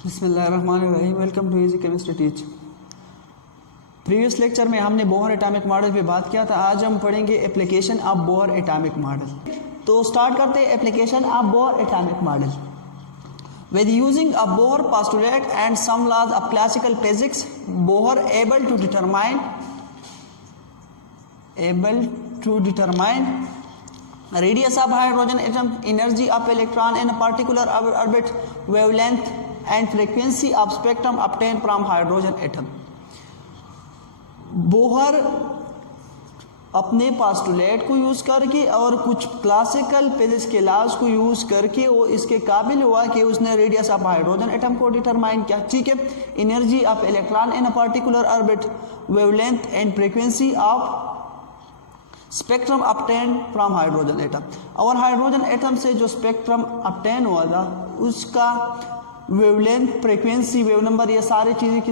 बिस्मिल्लाहिर्रहमानिर्रहीम। Welcome to easy chemistry teach. Previous lecture में हमने बोहर एटॉमिक मॉडल पे बात किया था। आज हम पढ़ेंगे application of Bohr atomic model. तो स्टार्ट करते हैं application of Bohr atomic model. With using a Bohr postulate and some laws of classical physics, Bohr able to determine radius of hydrogen atom, energy of electron in a particular orbit, wavelength and frequency of spectrum obtained from hydrogen atom. Bohr अपने postulate को use करके और कुछ classical physics के laws को use करके वो इसके काबिल हुआ कि उसने रेडियस ऑफ हाइड्रोजन एटम को डिटरमाइन किया। ठीक है, energy of electron in a particular orbit, wavelength and frequency of spectrum obtain from hydrogen atom. और हाइड्रोजन एटम से जो स्पेक्ट्रम ऑब्टेन हुआ था उसका वेवलेंथ, फ्रीक्वेंसी, वेव नंबर, ये सारी चीज़ें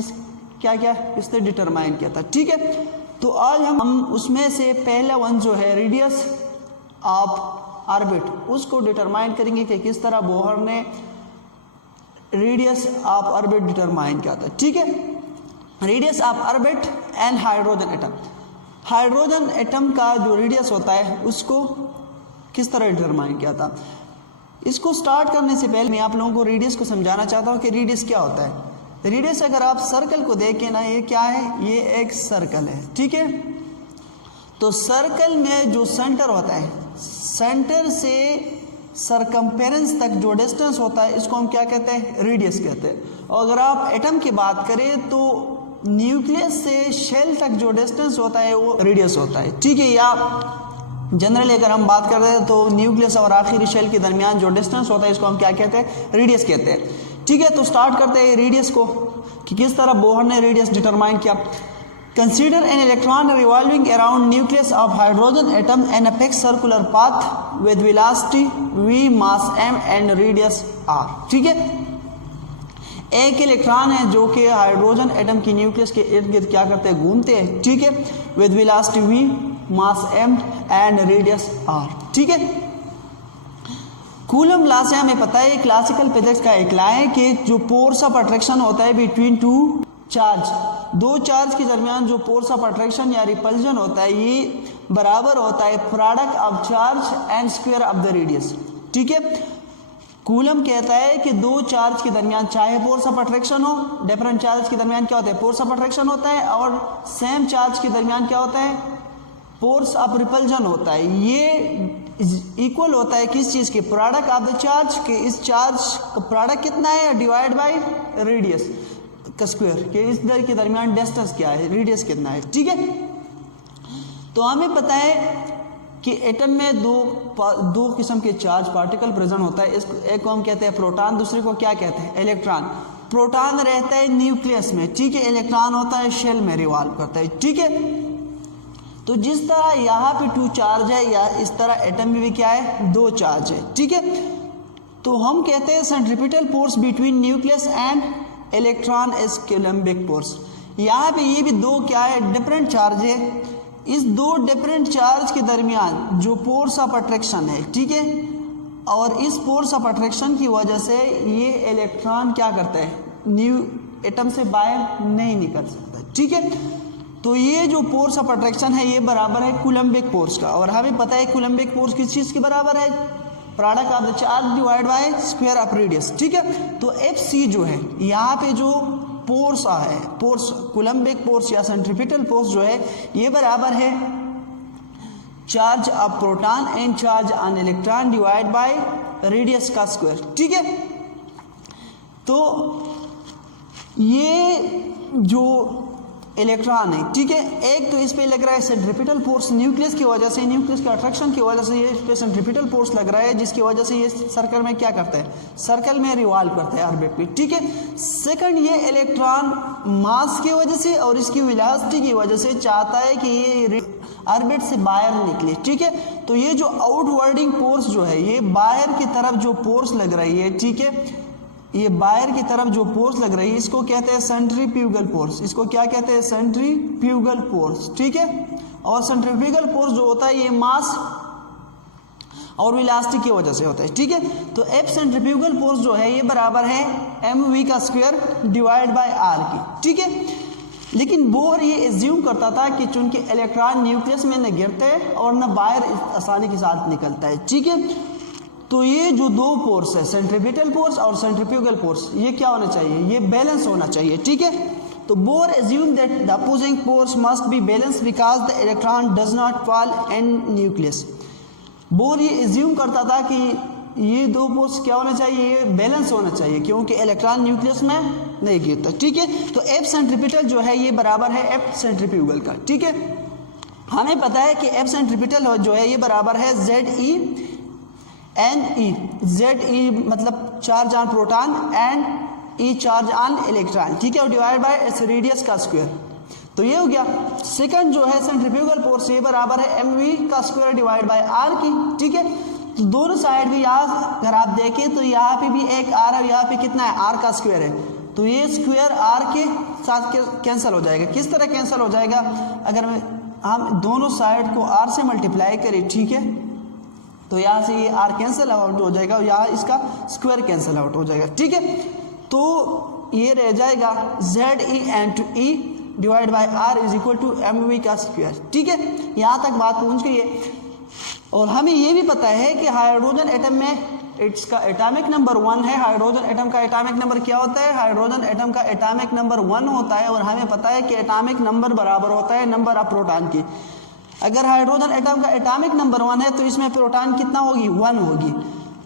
क्या इसने डिटरमाइन किया था। ठीक है, तो आज हम उसमें से पहला वन जो है रेडियस ऑफ ऑर्बिट, उसको डिटरमाइन करेंगे कि किस तरह बोहर ने रेडियस ऑफ ऑर्बिट डिटरमाइन किया था। ठीक है, radius of orbit and hydrogen atom. Hydrogen atom का जो रेडियस होता है उसको किस तरह डिटरमाइन किया था। इसको स्टार्ट करने से पहले मैं आप लोगों को रेडियस को समझाना चाहता हूँ कि रेडियस क्या होता है। रेडियस अगर आप सर्कल को देखें ना, ये क्या है, ये एक सर्कल है। ठीक है, तो सर्कल में जो सेंटर होता है, सेंटर से सरकमफेरेंस तक जो डिस्टेंस होता है इसको हम क्या कहते हैं, रेडियस कहते हैं। और अगर आप एटम की बात करें तो न्यूक्लियस से शेल तक जो डिस्टेंस होता है वो रेडियस होता है। ठीक है, या जनरली अगर हम बात कर रहे हैं तो न्यूक्लियस और आखिरी शेल के दरमियान जो डिस्टेंस होता है इसको हम क्या कहते हैं, रेडियस कहते हैं। ठीक है, तो स्टार्ट करते हैं रेडियस को कि किस तरह बोहर ने रेडियस डिटरमाइन किया। Consider an electron revolving around nucleus of hydrogen atom in a fixed circular path with velocity v, mass m and radius r। ठीक है, एक इलेक्ट्रॉन है जो कि हाइड्रोजन एटम की न्यूक्लियस के इर्द गिर्द क्या करते हैं, घूमते हैं। ठीक है, with velocity v, mass m and radius r। ठीक है, कूलम लॉ से हमें पता है, क्लासिकल फिजिक्स का एक लॉ है कि जो फोर्स ऑफ अट्रैक्शन होता है बिटवीन टू चार्ज, दो चार्ज के दरमियान जो फोर्स ऑफ अट्रैक्शन या रिपल्जन होता है ये बराबर होता है product of charge and square of the radius. ठीक है, कूलम कहता है कि दो चार्ज के दरमियान चाहे फोर्स ऑफ अट्रैक्शन हो, डिफरेंट चार्ज के दरमियान क्या होता है, फोर्स ऑफ अट्रैक्शन होता है, और सेम चार्ज के दरमियान क्या होता है, फोर्स ऑफ रिपल्जन होता है। ये इक्वल होता है किस चीज़ के, प्रोडक्ट ऑफ द चार्ज के, इस चार्ज का प्रोडक्ट कितना है डिवाइड बाय रेडियस का स्क्वायर, के इस दर के दरमियान डिस्टेंस क्या है, रेडियस कितना है। ठीक है, तो हमें पता है कि एटम में दो किस्म के चार्ज पार्टिकल प्रेजेंट होता है। एक को हम कहते हैं प्रोटॉन, दूसरे को क्या कहते हैं, इलेक्ट्रॉन। प्रोटॉन रहता है न्यूक्लियस में, ठीक है, इलेक्ट्रॉन होता है शेल में, रिवॉल्व करता है। ठीक है, तो जिस तरह यहाँ पे 2 चार्ज है या इस तरह एटम में भी क्या है, 2 चार्ज है। ठीक है, तो हम कहते हैं centripetal force between nucleus and electron is Coulombic force. यहाँ पे ये भी दो क्या है, डिफरेंट चार्ज है। इस दो डिफरेंट चार्ज के दरमियान जो फोर्स ऑफ अट्रैक्शन है, ठीक है, और इस फोर्स ऑफ अट्रैक्शन की वजह से ये इलेक्ट्रॉन क्या करता है, न्यू एटम से बाहर नहीं निकल सकता। ठीक है, तो ये जो फोर्स ऑफ अट्रैक्शन है ये बराबर है कूलम्बिक फोर्स का। और हमें पता है कूलम्बिक फोर्स किस चीज़ के बराबर है, product of the charge divide by square of radius. ठीक है, तो Fc जो है यहाँ पे जो फोर्स है, फोर्स कूलम्बिक फोर्स या सेंट्रीपिटल फोर्स जो है ये बराबर है charge of proton and charge on electron divide by radius का स्क्वायर। ठीक है, तो ये जो इलेक्ट्रॉन है, ठीक है, एक तो इस पे लग रहा है सेंट्रीपिटल फोर्स न्यूक्लियस की वजह से, न्यूक्लियस के अट्रैक्शन की वजह से ये इस पे सेंट्रीपिटल फोर्स लग रहा है, जिसकी वजह से ये सर्कल में क्या करता है, सर्कल में रिवॉल्व करता है ऑर्बिट में। ठीक है, सेकंड ये इलेक्ट्रॉन मास की वजह से और इसकी वेलोसिटी की वजह से चाहता है कि ये ऑर्बिट से बाहर निकले। ठीक है, तो ये जो आउटवर्डिंग फोर्स जो है ये बाहर की तरफ जो फोर्स लग रही है, ठीक है, ये बाहर की तरफ जो फोर्स लग रही है इसको कहते हैं सेंट्रीफ्यूगल फोर्स। इसको क्या कहते हैं, सेंट्रीफ्यूगल फोर्स। ठीक है, और सेंट्रीफ्यूगल फोर्स जो होता है ये मास और इलास्टिक की वजह से होता है, ठीक है। तो एफ सेंट्रीफ्यूगल फोर्स जो है ये बराबर है mv का स्क्वायर डिवाइड बाय r की, ठीक है। लेकिन बोर ये एज्यूम करता था कि चूंकि इलेक्ट्रॉन न्यूक्लियस में न गिरते हैं और न बाहर आसानी के साथ निकलता है, ठीक है। तो ये जो दो फोर्स है, सेंट्रीपिटल फोर्स और सेंट्रीफ्यूगल फोर्स, ये क्या होना चाहिए, ये बैलेंस होना चाहिए, ठीक है। तो bore assume that the opposing force must be balance because the electron does not fall in nucleus. Bore ये एज्यूम करता था कि ये दो फोर्स क्या होना चाहिए, ये बैलेंस होना चाहिए क्योंकि इलेक्ट्रॉन न्यूक्लियस में नहीं गिरता, ठीक है। तो एफ सेंट्रीपिटल जो है ये बराबर है एफ सेंट्रीफ्यूगल का, ठीक है। हमें पता है कि एफ सेंट्रीपिटल जो है ये बराबर है Z e and e, Z e मतलब charge on proton and e charge on electron, ठीक है, और डिवाइड बाय इट्स रेडियस का स्क्वायर। तो ये हो गया। सेकंड जो है सेंट्रीफ्यूगल फोर्स ये बराबर है एम वी का स्क्वायर डिवाइड बाय आर की, ठीक है। तो दोनों साइड भी यहाँ अगर आप देखें तो यहाँ पे भी एक आर है, यहाँ पे कितना है, आर का स्क्वायर है। तो ये स्क्वायर आर के साथ कैंसिल हो जाएगा। किस तरह कैंसिल हो जाएगा, अगर हम दोनों साइड को आर से मल्टीप्लाई करें, ठीक है, तो यहाँ से ये आर कैंसिल आउट हो जाएगा और यहाँ इसका स्क्वायर कैंसिल आउट हो जाएगा, ठीक है। तो ये रह जाएगा z e into e divide by r is equal to m v का स्क्वायर, ठीक है। यहाँ तक बात पहुँच गई है। और हमें ये भी पता है कि हाइड्रोजन एटम में इसका एटॉमिक नंबर 1 है। हाइड्रोजन एटम का एटॉमिक नंबर क्या होता है, हाइड्रोजन एटम का एटॉमिक नंबर 1 होता है। और हमें पता है कि एटॉमिक नंबर बराबर होता है नंबर ऑफ प्रोटॉन की। अगर हाइड्रोजन एटम का एटॉमिक नंबर 1 है तो इसमें प्रोटॉन कितना होगी, 1 होगी।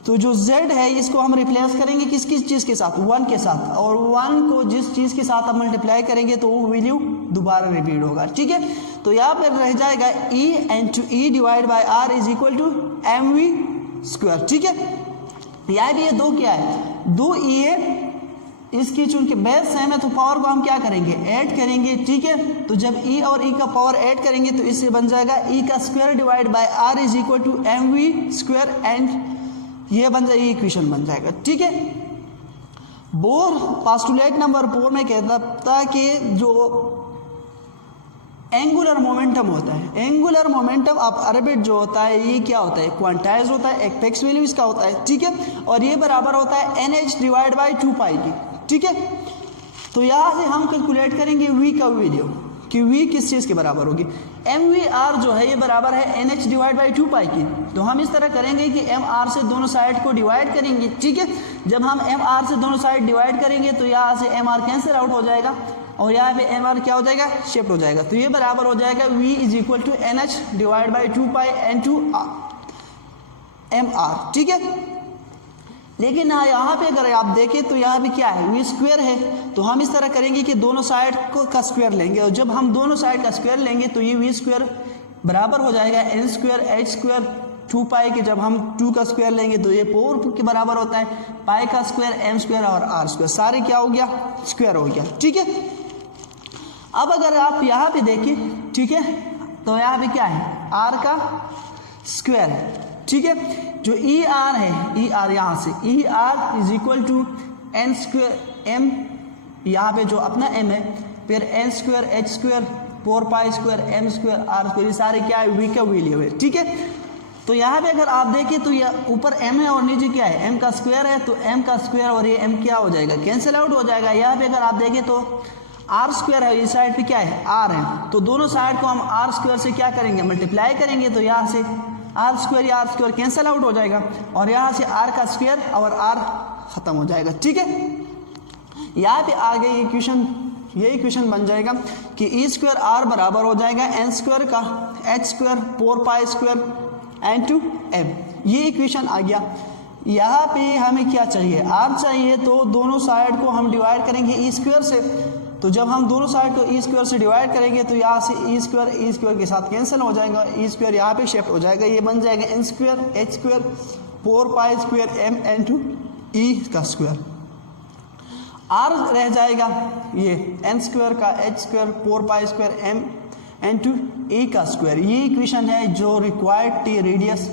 तो जो Z है इसको हम रिप्लेस करेंगे किस किस चीज़ के साथ, 1 के साथ। और 1 को जिस चीज़ के साथ आप मल्टीप्लाई करेंगे तो वो वैल्यू दोबारा रिपीट होगा, ठीक है। तो यहाँ पर रह जाएगा E into e divide by r is equal to m v square, ठीक है। यहाँ भी ये दो क्या है, 2 E है, इसकी चूंकि बेस सेम है तो पावर को हम क्या करेंगे, ऐड करेंगे, ठीक है। तो जब E और E का पावर ऐड करेंगे तो इससे बन जाएगा E का square divide by R is equal to m v square and ये बन जाएगी, इक्वेशन बन जाएगा, ठीक है। बोर पास्टुलेट नंबर 4 में कहता था कि जो एंगुलर मोमेंटम होता है, एंगुलर मोमेंटम ऑफ ऑर्बिट जो होता है ये क्या होता है, क्वांटाइज होता है, एक फिक्स वैल्यू इसका होता है, ठीक है। और ये बराबर होता है NH डिवाइड बाई 2 पाई की, ठीक है। तो यहाँ से हम कैलकुलेट करेंगे V का वैल्यू कि V किस चीज़ के बराबर होगी। MVR जो है ये बराबर है NH डिवाइड बाई 2 पाई की। तो हम इस तरह करेंगे कि MR से दोनों साइड को डिवाइड करेंगे, ठीक है। जब हम MR से दोनों साइड डिवाइड करेंगे तो यहाँ से MR कैंसिल आउट हो जाएगा और यहाँ पे MR क्या हो जाएगा, शिफ्ट हो जाएगा। तो ये बराबर हो जाएगा V is equal to NH divide by 2 pi N2 MR, ठीक है। लेकिन यहाँ पे अगर आप देखें तो यहाँ पे क्या है, V स्क्वायर है। तो हम इस तरह करेंगे कि दोनों साइड को का स्क्वायर लेंगे और जब हम दोनों साइड का स्क्वायर लेंगे तो ये V स्क्वायर बराबर हो जाएगा N स्क्वायर H स्क्वायर 2 पाई के। जब हम 2 का स्क्वायर लेंगे तो ये 4 के बराबर होता है, पाई का स्क्वायर M स्क्वायर और R स्क्वायर सारे क्या हो गया, स्क्वायर हो गया, ठीक है। अब अगर आप यहाँ पे देखें, ठीक है, तो यहाँ पे क्या है, R का स्क्वायर है, ठीक है। जो ई आर है, ई आर यहाँ से e r is equal to n square m, यहाँ पे जो अपना एम है, फिर n square h square 4 pi square m square r square, ये सारे क्या है, वी का वैल्यू है, ठीक है। तो यहाँ पे अगर आप देखें तो ये ऊपर एम है और नीचे क्या है, एम का स्क्वायर है। तो एम का स्क्वायर और ये एम क्या हो जाएगा, कैंसिल आउट हो जाएगा। यहाँ पे अगर आप देखें तो आर स्क्वायर है, इस साइड पे क्या है, आर है। तो दोनों साइड को हम आर स्क्वायर से क्या करेंगे, मल्टीप्लाई करेंगे। तो यहाँ से आर स्क्वायर या आर स्क्वायर कैंसिल आउट हो जाएगा और यहाँ से आर का स्क्वायर और आर खत्म हो जाएगा, ठीक है। यहाँ पे आगे इक्वेशन, ये इक्वेशन बन जाएगा कि ई स्क्वायर आर बराबर हो जाएगा एन स्क्वायर का h square 4 pi square n two m. ये इक्वेशन आ गया। यहाँ पे हमें क्या चाहिए, आर चाहिए। तो दोनों साइड को हम डिवाइड करेंगे ई स्क्वायर से। तो जब हम दोनों साइड को ई स्क्वायर से डिवाइड करेंगे तो यहाँ से ई स्क्वायर के साथ कैंसिल हो जाएगा, ई स्क्वायर यहाँ पे शिफ्ट हो जाएगा। ये बन जाएगा n square h square 4 pi square m into e का स्क्वायर। आर रह जाएगा ये एन स्क्वायर का h square 4 pi square m into e का स्क्वायर। ये इक्वेशन है जो required the radius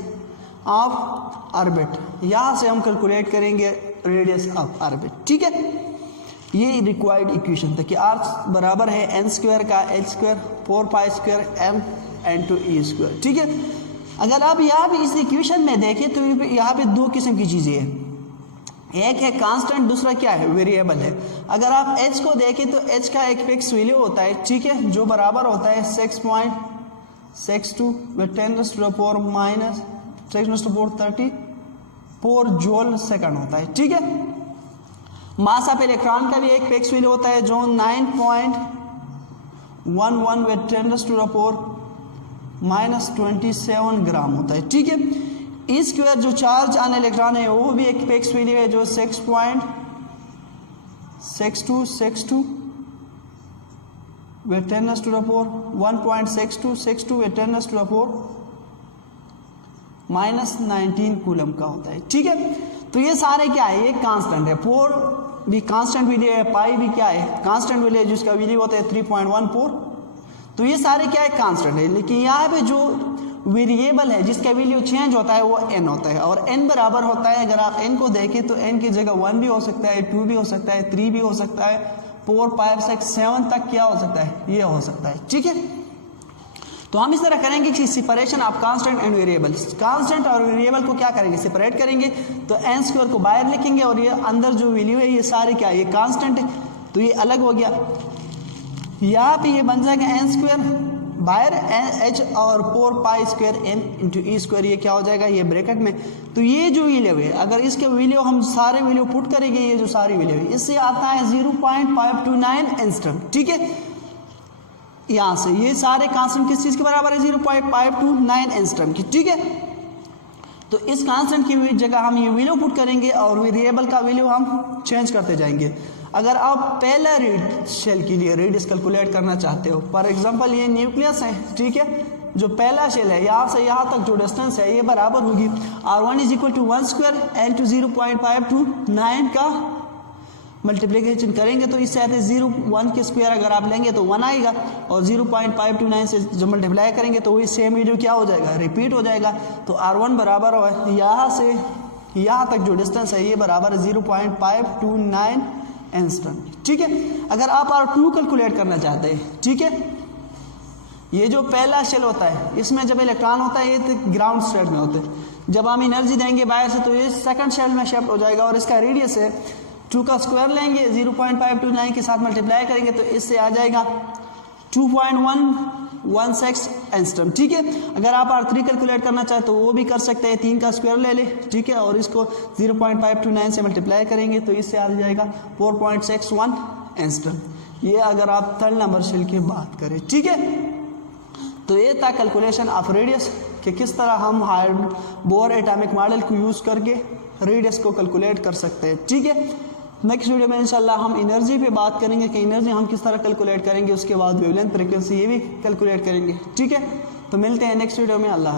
of orbit. यहाँ से हम कैलकुलेट करेंगे रेडियस ऑफ ऑर्बिट, ठीक है। ये रिक्वायर्ड इक्वेशन था कि आर बराबर है एन स्क्वायर का h square 4 pi square m into e square, ठीक है। अगर आप यहाँ भी इस इक्वेशन में देखें तो यहाँ पे दो किस्म की चीज़ें हैं, एक है कांस्टेंट, दूसरा क्या है, वेरिएबल है। अगर आप h को देखें तो h का एक फिक्स वैल्यू होता है, ठीक है, जो बराबर होता है 6.62 with 10⁻⁻³ माइनस 10⁻⁴ जूल सेकंड होता है, ठीक है। मास ऑफ इलेक्ट्रॉन का भी एक फिक्स वैल्यू होता है जो 9.11 with 10⁻⁻27 ग्राम होता है, ठीक है। ई स्क्वायर जो चार्ज ऑन इलेक्ट्रॉन है वो भी एक फिक्स वैल्यू है जो 6.6262 with 10⁻⁴ 1.6262 with 10⁻⁻⁻19 कूलम का होता है, ठीक है। तो ये सारे क्या है, ये कांस्टेंट है। 4 भी कांस्टेंट वैल्यू है, पाई भी क्या है, कांस्टेंट वैल्यू है जिसका वैल्यू होता है 3.14। तो ये सारे क्या है, कांस्टेंट है। लेकिन यहाँ पे जो वेरिएबल है जिसका वैल्यू चेंज होता है वो n होता है, और n बराबर होता है, अगर आप n को देखें तो n की जगह 1 भी हो सकता है, 2 भी हो सकता है, 3 भी हो सकता है, 4 5 6 7 तक क्या हो सकता है, ये हो सकता है, ठीक है। तो हम इस तरह करेंगे कि separation of constant and variable. Constant और वेरिएबल को क्या करेंगे, सेपरेट करेंगे। तो n स्क्वायर को बाहर लिखेंगे और ये अंदर जो वैल्यू है ये सारे क्या है, ये कांस्टेंट है, तो ये अलग हो गया। यहाँ पे ये बन जाएगा n स्क्वायर, बाहर h और 4 pi square n into E square, ये क्या हो जाएगा, ये ब्रैकेट में। तो ये जो वैल्यू है, अगर इसके वैल्यू हम सारे वैल्यू पुट करेंगे, ये जो सारी वैल्यू है इससे आता है 0.529 एंगस्ट्रॉम, ठीक है। यहाँ से ये सारे कांस्टेंट किस चीज़ के बराबर है, 0.529 एंगस्ट्रॉम की, ठीक है। तो इस कांस्टेंट की जगह हम ये वैल्यू पुट करेंगे और वेरिएबल का वैल्यू हम चेंज करते जाएंगे। अगर आप पहला रेड शेल के लिए रेडियस कैलकुलेट करना चाहते हो, फॉर एग्जांपल ये न्यूक्लियस है, ठीक है, जो पहला शेल है यहाँ से यहाँ तक जो डिस्टेंस है ये बराबर होगी r1 = 1 स्क्वायर l to 0.529 का मल्टीप्लिकेशन करेंगे तो इससे आते 0.1 के स्क्वायर अगर आप लेंगे तो 1 आएगा, और 0.529 से जो मल्टीप्लाई करेंगे तो वही सेम वैल्यू क्या हो जाएगा, रिपीट हो जाएगा। तो r1 बराबर है यहाँ से यहाँ तक जो डिस्टेंस है ये बराबर है 0.529 एंगस्ट्रॉम, ठीक है। अगर आप R2 कैलकुलेट करना चाहते हैं, ठीक है, ये जो पहला शेल होता है इसमें जब इलेक्ट्रॉन होता है ये तो ग्राउंड स्टेट में होते हैं, जब हम एनर्जी देंगे बाहर से तो ये सेकंड शेल में शिफ्ट हो जाएगा, और इसका रेडियस है 2 का स्क्वायर लेंगे 0.529 के साथ मल्टीप्लाई करेंगे तो इससे आ जाएगा 2.116 एंगस्ट्रॉम, ठीक है। अगर आप R3 कैलकुलेट करना चाहे तो वो भी कर सकते हैं, 3 का स्क्वायर ले ले, ठीक है, और इसको 0.529 से मल्टीप्लाई करेंगे तो इससे आ जाएगा 4.61 एंगस्ट्रॉम। ये अगर आप थर्ड नंबर शेल की बात करें, ठीक है। तो ये था कैलकुलेशन ऑफ रेडियस कि किस तरह हम बोर एटॉमिक मॉडल को यूज़ करके रेडियस को कैलकुलेट कर सकते हैं, ठीक है। नेक्स्ट वीडियो में इंशाल्लाह हम एनर्जी पे बात करेंगे कि एनर्जी हम किस तरह कैलकुलेट करेंगे, उसके बाद वेवलेंथ फ्रीक्वेंसी ये भी कैलकुलेट करेंगे, ठीक है। तो मिलते हैं नेक्स्ट वीडियो में, अल्लाह।